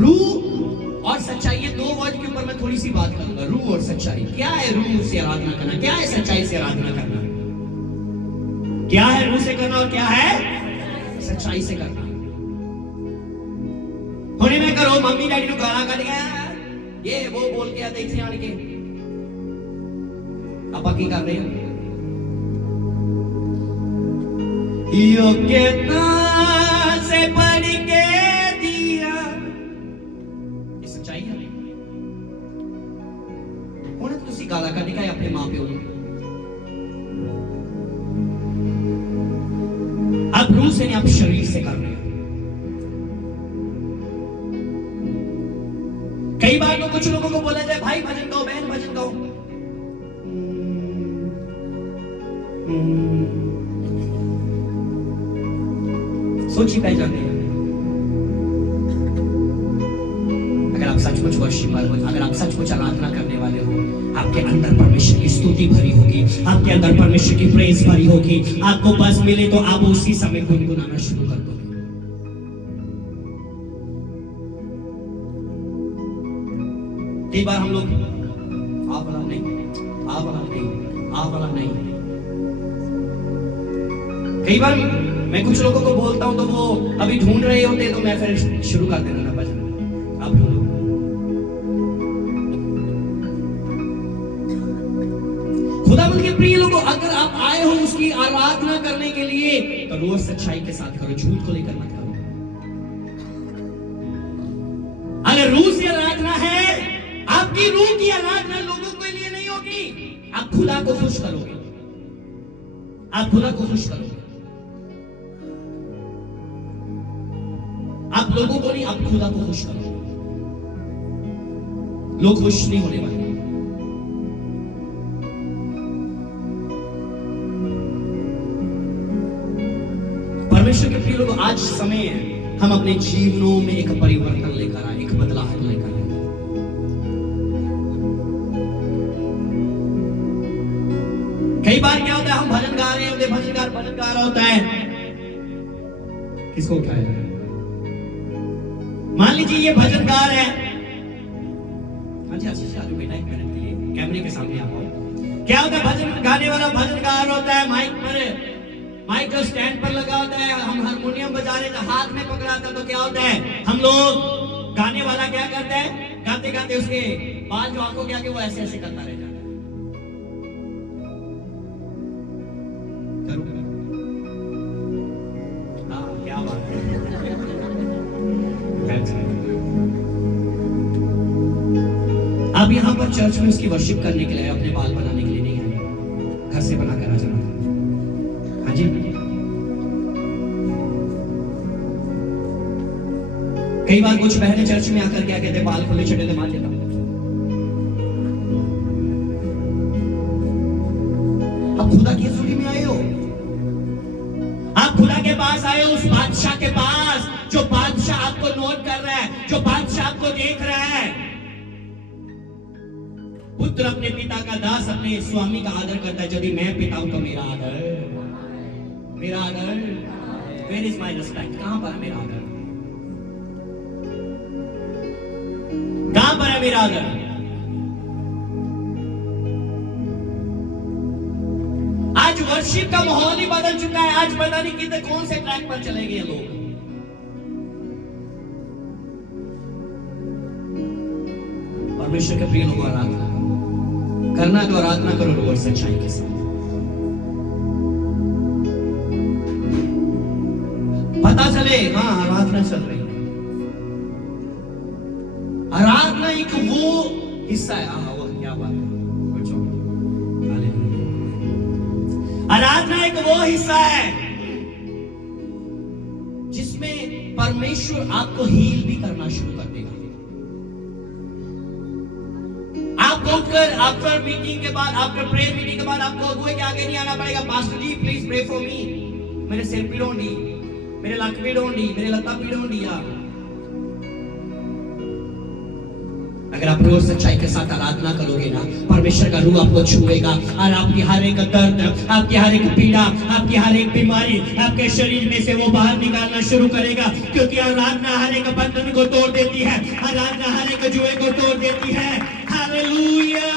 रूह और सच्चाई, ये दो वर्ड के ऊपर मैं थोड़ी सी बात करूंगा। रूह और सच्चाई क्या है? रूह से आराधना करना क्या है? सच्चाई से आराधना करना क्या है? रूह से करना और क्या है? सच्चाई से करना। होने में करो मम्मी डैडी को गाना कर दिया, ये वो बोल के आते इसे आने के, आप की कर रहे हो? योग्यता से पढ़ के दिया, ये सच्चाई है। होने तो तुसी गाला कर दिखाए अपने मां प्यो को। आप रूह से नहीं, आप शरीर से कर रहे हो। कई बार तो कुछ लोगों को बोला जाए भाई भजन गाओ, बहन भजन गाओ, सोचिए पहचाने हैं। अगर आप सचमुच वर्शिपर हो, अगर आप सचमुच आराधना करने वाले हो, आपके अंदर परमेश्वर की स्तुति भरी होगी, आपके अंदर परमेश्वर की प्रेज भरी होगी। आपको बस मिले तो आप उसी समय गुनगुनाना शुरू कर दोगे। कई बार हम लोग आप वाला नहीं, आप वाला नहीं, आप वाला नहीं। कई बार मैं कुछ लोगों को बोलता हूं तो वो अभी ढूंढ रहे होते, तो मैं फिर शुरू कर देना ना भजन, आप ढूंढो। खुदावंद के प्रिय लोगों, अगर आप आए हो उसकी आराधना करने के लिए, तो रोज सच्चाई के साथ करो, झूठ को लेकर मत करो। अगर रूह से आराधना है, आपकी रूह की आराधना लोगों के लिए नहीं होगी, आप खुदा को खुश करोगे, आप खुदा को खुश करोगे। आप लोगों को नहीं, आप खुदा को खुश करोगे। लोग खुश नहीं होने वाले। परमेश्वर के प्रिय लोगों, आज समय है हम अपने जीवनों में एक परिवर्तन लेकर आए, एक बदलाव लेकर आए। कई बार क्या होता है, हम भजन गा रहे होते, भजन गा रहा होता है, किसको उठाया? मान लीजिए ये भजनकार है। अच्छा आजू बेटा, एक मिनट के लिए कैमरे के सामने आओ। क्या होता है, भजन गाने वाला भजनकार होता है, माइक जो स्टैंड पर लगा होता है, हम हारमोनियम बजा रहे तो हाथ में पकड़ा था, तो क्या होता है, हम लोग गाने वाला क्या करता है, गाते गाते उसके बाल जो आंखों के आगे वो ऐसे ऐसे करता रह जाता है। क्या बात है। आप यहाँ पर चर्च में उसकी वर्शिप करने के लिए, अपने बाल बनाने के लिए नहीं आए, घर से बनाकर आ जाना। हाँ जी, कई बार कुछ बहनें चर्च में आकर क्या कहते, बाल खुले छोटे मान लेता। आप खुदा की हजूरी में आए हो, आप खुदा के पास आए हो, उस बादशाह के पास जो बादशाह आपको नोट कर रहा है, जो बादशाह आपको देख रहा है। पुत्र अपने पिता का, दास अपने स्वामी का आदर करता है। यदि मैं पिता हूं तो मेरा आदर, वेयर इज माई रिस्पेक्ट? कहां पर है मेरा आदर? कहां पर है मेरा आदर? आज वर्शिप का माहौल ही बदल चुका है। आज पता नहीं कितने कौन से ट्रैक पर चले गए लोग। परमेश्वर के प्रिय लोगों, आराधना करना तो आराधना करो रोज सच्चाई के साथ। पता चले हाँ आराधना चल रही है। आराधना एक वो हिस्सा है, वो क्या बात है, आराधना एक वो हिस्सा है जिसमें परमेश्वर आपको हील भी करना शुरू कर देगा। आपको उठकर आफ्टर मीटिंग के बाद, आफ्टर प्रेयर मीटिंग के बाद आपको अगुए के आगे नहीं आना पड़ेगा, pastor ji please pray for me, मेरे सिर पीड़ होंगी, मेरे लक पीड़ होंगी, मेरे लत्ता पीड़ होंगी। अगर आप रोज सच्चाई के साथ आराधना करोगे ना, परमेश्वर का रूह आपको छुएगा और आपकी हर एक दर्द, आपकी हर एक पीड़ा, आपकी हर एक बीमारी आपके शरीर में से वो बाहर निकालना शुरू करेगा। क्योंकि आराधना हर एक बंधन को तोड़ देती है, आराधना हर एक जुए को तोड़ देती है। हालेलुया।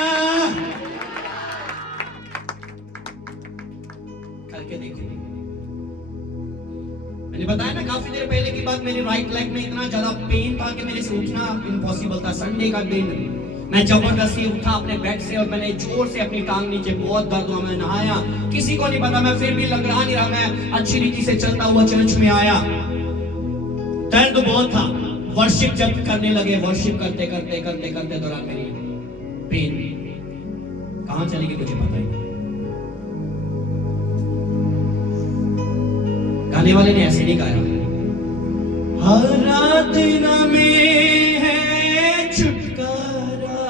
करके देखो। मैंने बताया ना काफी देर पहले की बात, मेरी राइट लेग में इतना ज्यादा पेन था कि मेरे से उठना इम्पॉसिबल था। संडे का दिन मैं जबरदस्ती उठा अपने बेड से और मैंने जोर से अपनी टांग नीचे, बहुत दर्द हुआ, मैं नहाया, किसी को नहीं पता, मैं फिर भी लग रहा नहीं रहा, मैं अच्छी रीति से चलता हुआ चर्च में आया। दर्द बहुत था। वर्शिप जब करने लगे, वर्शिप करते करते करते करते दौरान मेरी पेन कहां चली गई मुझे पता ही नहीं। गाने वाले ने ऐसे नहीं गाया, आराधना में है छुटकारा,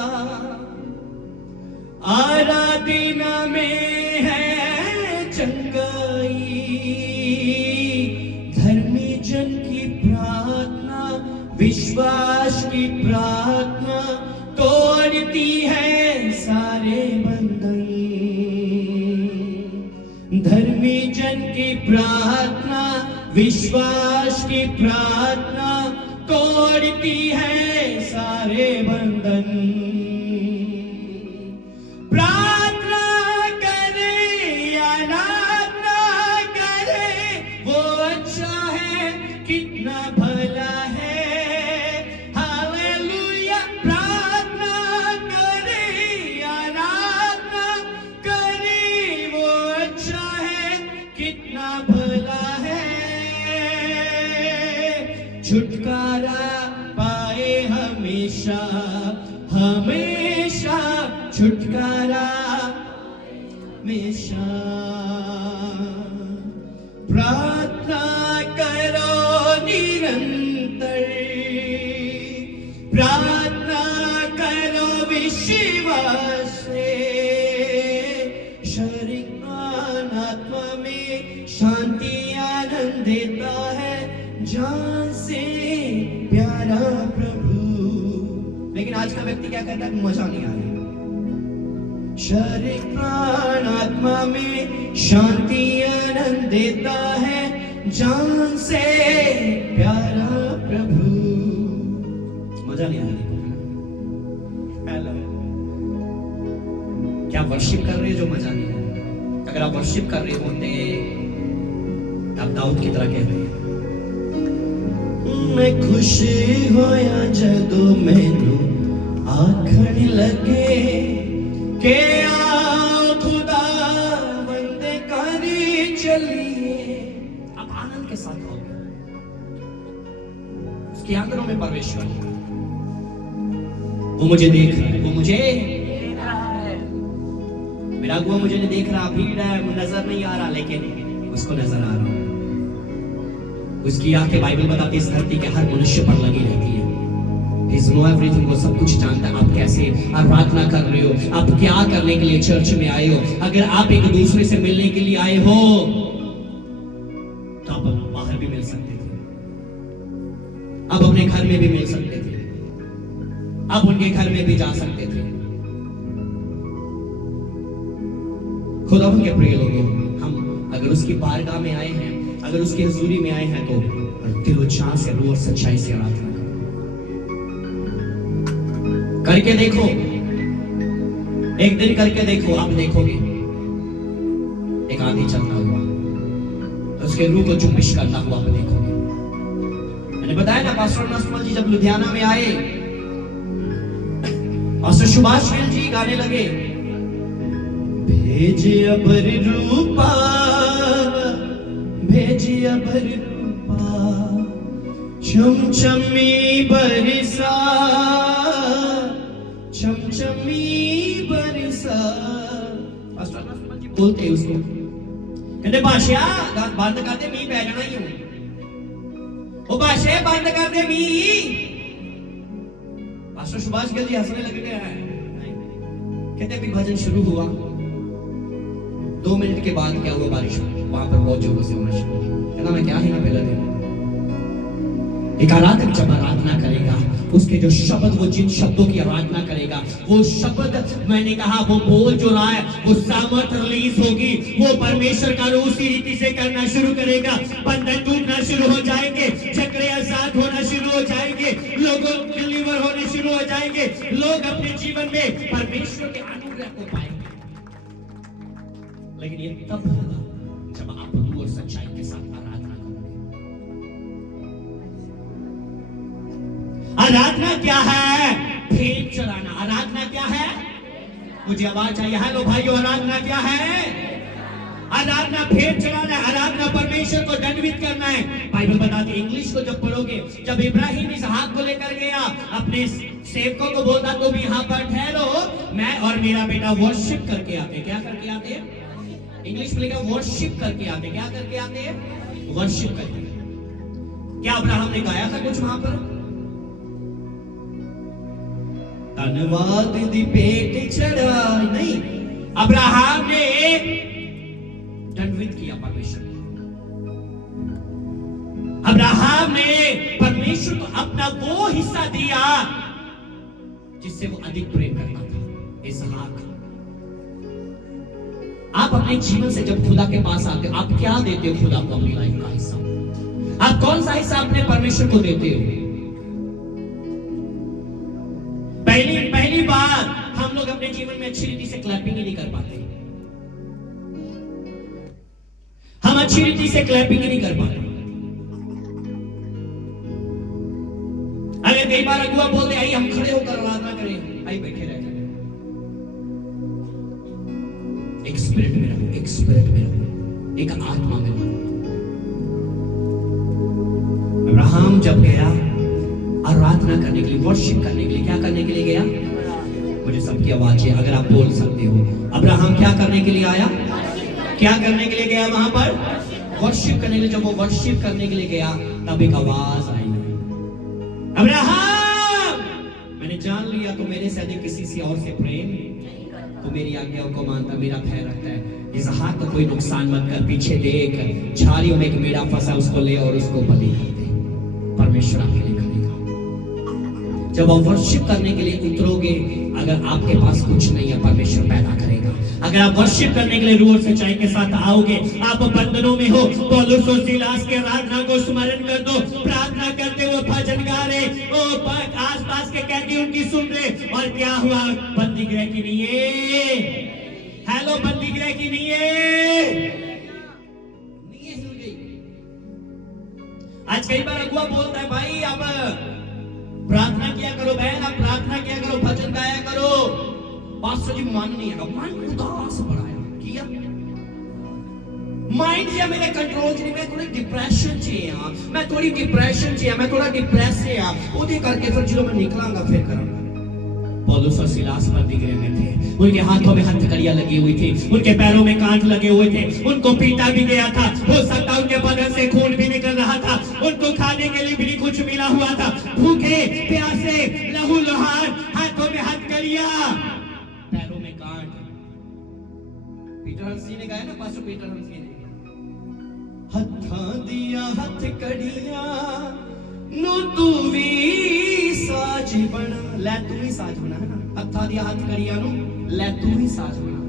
आराधना में है विश्वास की प्रार्थना तोड़ती है सारे बंधन। धर्मी जन की प्रार्थना, विश्वास की प्रार्थना तोड़ती है सारे बंधन। प्रार्थना करे, आराधना करे, वो अच्छा है, कितना भला है। हालेलुया। प्रार्थना करे, आराधना करे, वो अच्छा है, कितना भला है। छुटकारा पाए हमेशा, हमेशा छुटकारा हमेशा। प्रार्थना करो निरंतर, प्रार्थना करो विश्वास से। शरीर मन आत्मा में शांति आनंद देता है, जान से प्यारा प्रभु। लेकिन आज का व्यक्ति क्या कहता है? मजा नहीं आ रहा। शरीर प्राण आत्मा में शांति आनंद देता है, जान से प्यारा प्रभु। मजा नहीं आ रही। हेलो, क्या वर्शिप कर रहे हो जो मजा नहीं आ रहा? अगर आप वर्शिप कर रहे होते आप दाऊद की तरह कह रहे हैं, मैं खुशी होया जदों मैनू आखण लगे के आओ खुदा बंदे करी चलिए। आप आनंद के साथ होगे, उसकी आंखों में परमेश्वर है। वो मुझे देख रहा है, वो मुझे देख रहा है। मेरा अगुआ मुझे नहीं देख रहा, भीड़ है, नजर नहीं आ रहा, लेकिन उसको नजर आ रहा। उसकी आंखें, बाइबल बताती है, इस धरती के हर मनुष्य पर लगी रहती है। He's know everything, वो सब कुछ जानता है। आप कैसे आराधना कर रहे हो, आप क्या करने के लिए चर्च में आए हो। अगर आप एक दूसरे से मिलने के लिए आए हो तो आप बाहर भी मिल सकते थे, आप अपने घर में भी मिल सकते थे, आप उनके घर में भी जा सकते थे। खुदा के प्रिय लोगों, हम अगर उसकी बारगाह में आए हैं, अगर उसकी हुजूरी में आए हैं, तो दिलो जान से, रूह और सच्चाई से आराधना करके देखो। एक दिन करके देखो, आप देखोगे एक आंधी चलता हुआ, तो उसके रूह को जुम्बिश करता हुआ आप देखोगे। मैंने बताया ना, पास्टर नसमल जी जब लुधियाना में आए, पास्टर सुभाष गिल जी गाने लगे, भेजे अबर रूपा, भेजे अबर रूपा, चमचमी बरसा, चमचमी बरसा। बोलते उसको, कहते बादशाह बंद कर दे, मींह पै जाना ही हूं। ओ बादशाह बंद कर दे मींह। पास्टर सुभाष गिल जी हंसने लगे, कहते अभी भजन शुरू हुआ, 2 मिनट के बाद क्या हुआ, बारिश वहां पर बहुत जोरों से होना शुरू हुआ। कहना मैं क्या ही ना पहला दिन। एक आराधक जब आराधना करेगा, उसके जो शब्द, वो जिन शब्दों की आराधना करेगा, वो शब्द, मैंने कहा वो बोल जो रहा है, वो सामर्थ रिलीज होगी। वो परमेश्वर का रूह उसी रीति से करना शुरू करेगा। बंधन टूटना शुरू हो जाएंगे, झगड़े आजाद होना शुरू हो जाएंगे, लोगों डिलीवर होने शुरू हो जाएंगे, लोग अपने जीवन में परमेश्वर के अनुग्रह को पाएंगे। लेकिन ये तब होगा जब आप रूह और सच्चाई के साथ आराधना करोगे। आराधना क्या है? भेंट चढ़ाना। आराधना क्या है? मुझे आवाज चाहिए। हेलो भाइयों, आराधना क्या है? आराधना भेंट चढ़ाना है। आराधना परमेश्वर को दंडवत करना है। बाइबल बताती है, इंग्लिश को जब पढ़ोगे, जब इब्राहिम इसहाक को लेकर गया, अपने सेवकों को बोलता तुम यहाँ पर ठहरो, मैं और मेरा बेटा वर्शिप करके आते। क्या करके आते हैं? इंग्लिश में लिखा वर्शिप करके आते। क्या करके आते हैं? वर्शिप करके। क्या अब्राहम ने गाया था कुछ वहां पर? धन्यवाद दी पेट चढ़ा नहीं, अब्राहम ने दंडवत किया परमेश्वर। अब्राहम ने परमेश्वर को अपना वो हिस्सा दिया जिससे वो अधिक प्रेम करता था, इसहाक। आप अपने जीवन से जब खुदा के पास आते हो, आप क्या देते हो खुदा को? अपनी लाइफ का हिस्सा। आप कौन सा हिस्सा अपने परमेश्वर को देते हो? पहली बार हम लोग अपने जीवन में अच्छी रीति से क्लैपिंग ही नहीं कर पाते। हम अच्छी रीति से क्लैपिंग ही नहीं कर पाते। अगर कई बार अगुआ बोलते आई हम खड़े होकर आराधना करें, आई बैठे रह जाए। एक स्पिरिट में रहो, एक स्पिरिट में रहो, एक आत्मा में रहो। अब्राहम जब गया आराधना करने के लिए, वर्शिप करने के लिए, क्या करने के लिए गया? मुझे सबकी आवाज है, अगर आप बोल सकते हो। अब्राहम क्या करने के लिए आया? क्या करने के लिए गया वहां पर? वर्शिप करने के लिए। जब वो वर्शिप करने के लिए गया तब एक आवाज आई, अब्राहम मैंने जान लिया तो मेरे से अधिक किसी से और से प्रेम, तो मेरी आज्ञाओं को मानता, मेरा भय रखता है। इसहाक को कोई नुकसान मत कर, पीछे देख झाड़ियों में एक मेढ़ा फंसा, उसको ले और उसको बलि कर दे, परमेश्वर आपके लिए करेगा। जब आप वर्शिप करने के लिए उतरोगे, अगर आपके पास कुछ नहीं है, परमेश्वर पैदा करेगा। अगर आप वर्शिप करने के लिए रूह और सच्चाई के साथ आओगे, आप बंधनों में हो, पौलुस और सिलास के आराधना को स्मरण कर दो, प्रार्थना करते हुए भजन गा रहे, आस-पास के कैदी उनकी सुन रहे, और क्या हुआ? बंदी गृह की नहीं है। हेलो, बंदी गृह की नहीं है, हिल गई। आज कई बार अगुआ बोलता है भाई अब प्रार्थना किया करो, बहन आप प्रार्थना किया करो, भजन गाया करो। पास्टर जी मन नहीं है, मन उदास पड़ा है, किया माइंड या मेरे कंट्रोल नहीं, मैं थोड़ी डिप्रेशन चाहिए, मैं थोड़ी डिप्रेशन चाहिए, मैं थोड़ा डिप्रेस है यार, उदी करके फिर जो मैं निकलांगा फिर करूंगा। पौलुस और सिलास बंदी गृह में थे, उनके हाथों में हथकड़ियां लगी हुई थी, उनके पैरों में कांट लगे हुए थे, उनको पीटा भी गया था, हो सकता उनके बदन से खून भी निकल रहा था, उनको खाने के लिए भी नहीं कुछ मिला हुआ था, भूखे प्यासे लहूलुहान, हाथों में हथकड़ियां, पैरों में कांट। पीटर हंसी ने गाया ना, पास्टर पीटर हंसी ने, हथा दिया हथकड़ियां नु तू भी साज बना, ले तू ही साज बना, है ना? हथा दिया हथकड़ियां नु ले तू ही साज बना।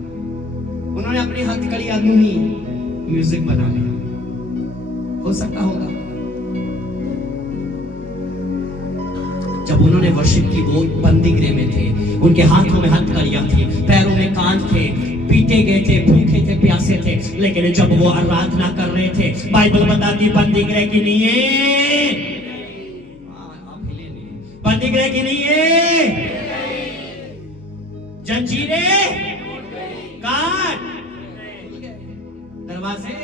उन्होंने अपनी हथकड़ियां नु ही म्यूजिक बना लिया। हो सकता होगा जब उन्होंने वर्शिप की, वो बंदी गृह में थे, उनके हाथों में हथकड़ियां थी, पैरों में कांट थे, पीटे गए थे, भूखे थे, प्यासे थे, लेकिन जब वो आराधना कर रहे थे, बाइबल बताती बंदी गृह की नहीं है, बंदी गृह की नहीं है, जंजीरें काट दरवाजे,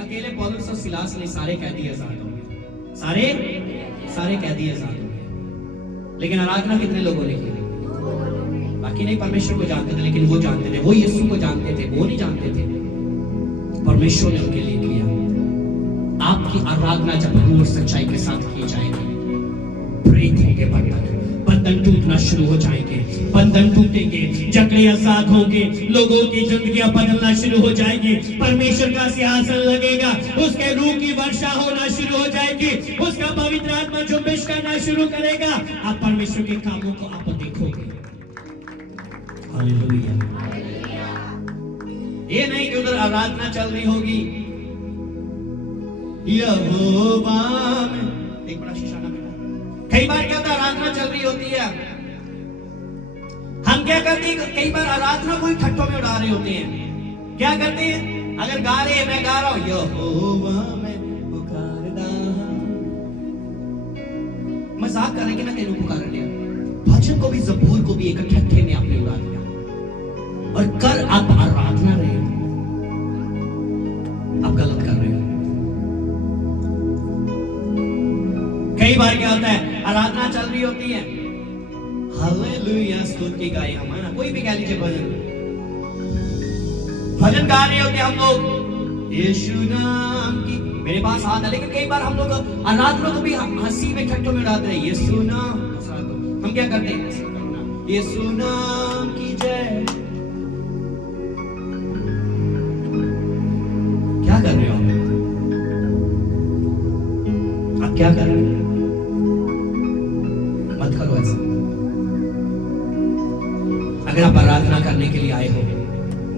अकेले पौलुस और सिलास नहीं, सारे कैदी आजाद हो गए, सारे कैदी आजाद हो गए। लेकिन आराधना कितने लोगों ने की? बाकी नहीं परमेश्वर को जानते थे, लेकिन वो जानते थे, वो यीशु को जानते थे, वो नहीं जानते थे, परमेश्वर ने उनके लिए किया। आपकी आराधना जब रूह और सच्चाई के साथ की जाएगी, ब्रेक होंगे बंधन टूटना शुरू हो जाएंगे, बंधन टूटेंगे, जकड़े आजाद होंगे, लोगों की जिंदगियां बदलना शुरू हो जाएंगी, परमेश्वर का सिंहासन लगेगा, उसके रूह की वर्षा होना शुरू हो जाएगी, उसका पवित्र आत्मा जुम्बिश करना शुरू करेगा। आप परमेश्वर के कामों को आप देखोगे। हालेलुया। ये नहीं कि उधर आराधना चल रही होगी, यहोवा में एक बड़ा शीशा ना बेटा। कई बार क्या होता है, आराधना चल रही होती है, हम क्या करते हैं, कई बार आराधना कोई ठट्ठों में उड़ा रहे होते हैं। क्या करते हैं, अगर गा रहे हैं, मैं गा रहा हूं यहोवा मैं पुकारदा, मजाक कर रहे कि मैं तेरे को पुकार लिया, भजन को भी जबूर को भी एक ठट्ठे में आपने उड़ा दिया, और कर आप आराधना रहे हो, आप गलत कर रहे हो। कई बार क्या होता है, आराधना चल रही होती है, हालेलुया स्तुति गाए हम, है ना, कोई भी कह लीजिए भजन गा रहे होते हम लोग, यीशु नाम की, मेरे पास हाथ है, लेकिन कई बार हम लोग आराधना को भी हंसी में ठट्ठों में उड़ाते हैं, यीशु नाम, हम क्या करते हैं, यीशु नाम की जय। क्या कर रहे हो आप क्या कर रहे हो? मत करो ऐसा। अगर आप आराधना करने के लिए आए हो,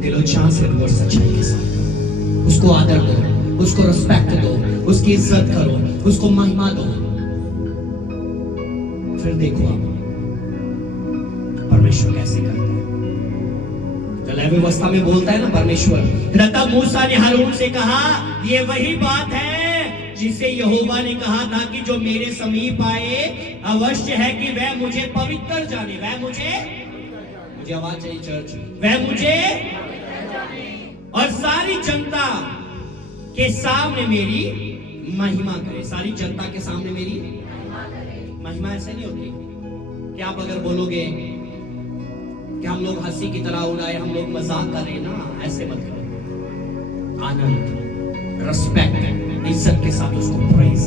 दिलो जान से और सच्चाई के साथ उसको आदर दो, उसको रिस्पेक्ट दो, उसकी इज्जत करो, उसको महिमा दो। फिर देखो आप परमेश्वर कैसे करता है। जब व्यवस्था में बोलता है ना परमेश्वर, तब मूसा ने हारून से कहा, ये वही बात है जिसे यहोवा ने कहा था कि जो मेरे समीप आए अवश्य है कि वह मुझे पवित्र जाने। वह मुझे आवाज चाहिए चर्च, वह मुझे और सारी जनता के सामने मेरी महिमा करे। सारी जनता के सामने मेरी महिमा ऐसे नहीं होती कि आप अगर बोलोगे कि हम लोग हंसी की तरह उड़ाए, हम लोग मजाक करें ना, ऐसे मत करो। आनंद, रिस्पेक्ट, इज्जत के साथ उसको प्रेज।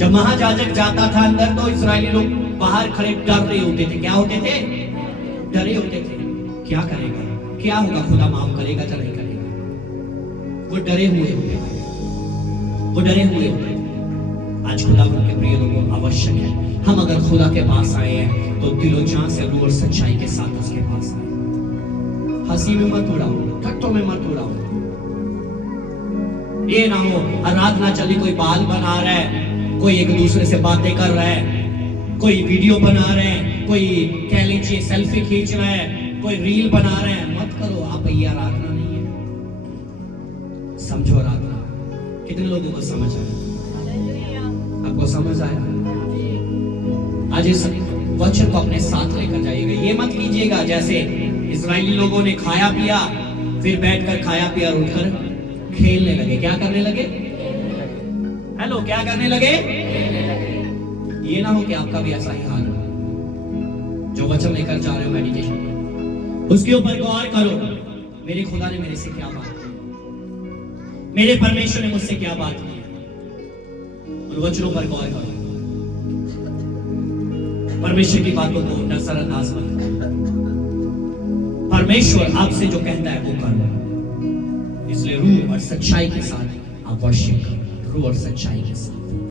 जब महायाजक जाता था अंदर तो इस्राएली लोग बाहर खड़े डर रहे होते थे। क्या होते थे? डरे होते थे। क्या करेगा, क्या होगा, खुदा माफ करेगा या नहीं करेगा। वो डरे हुए होते, वो डरे हुए होते। आज खुदा के प्रिय लोगों, आवश्यक है हम अगर खुदा के पास आए हैं तो दिलो जान से रूह और सच्चाई के साथ उसके पास आए। हंसी में मत उड़ाओ, ठट्टों में मत उड़ाओ। ये ना हो आराधना चली, कोई बाल बना रहा है, कोई एक दूसरे से बातें कर रहा है, कोई वीडियो बना रहे हैं, कोई कह लीजिए सेल्फी खींच रहा है, कोई रील बना रहे हैं। मत करो आप, ये आराधना नहीं है। समझो आराधना। कितने लोगों को समझ आया? आपको समझ आया? आज इस वचन को अपने साथ लेकर जाइएगा। ये मत कीजिएगा जैसे इजरायली लोगों ने खाया पिया, फिर बैठकर खाया पिया और उठकर खेलने लगे। क्या करने लगे? हेलो, क्या करने लगे? ये ना हो कि आपका भी ऐसा ही हाल हो। जो वचन लेकर जा रहे हो मेडिटेशन, उसके ऊपर गौर करो। मेरे खुदा ने मेरे से क्या बात की, मेरे परमेश्वर ने मुझसे क्या बात की, उन वचनों पर गौर करो। परमेश्वर की बातों को नजरअंदाज मत करो। परमेश्वर आपसे जो कहता है वो करो। इसलिए रूह और सच्चाई के साथ आप वर्शिप करो, रूह और सच्चाई के साथ।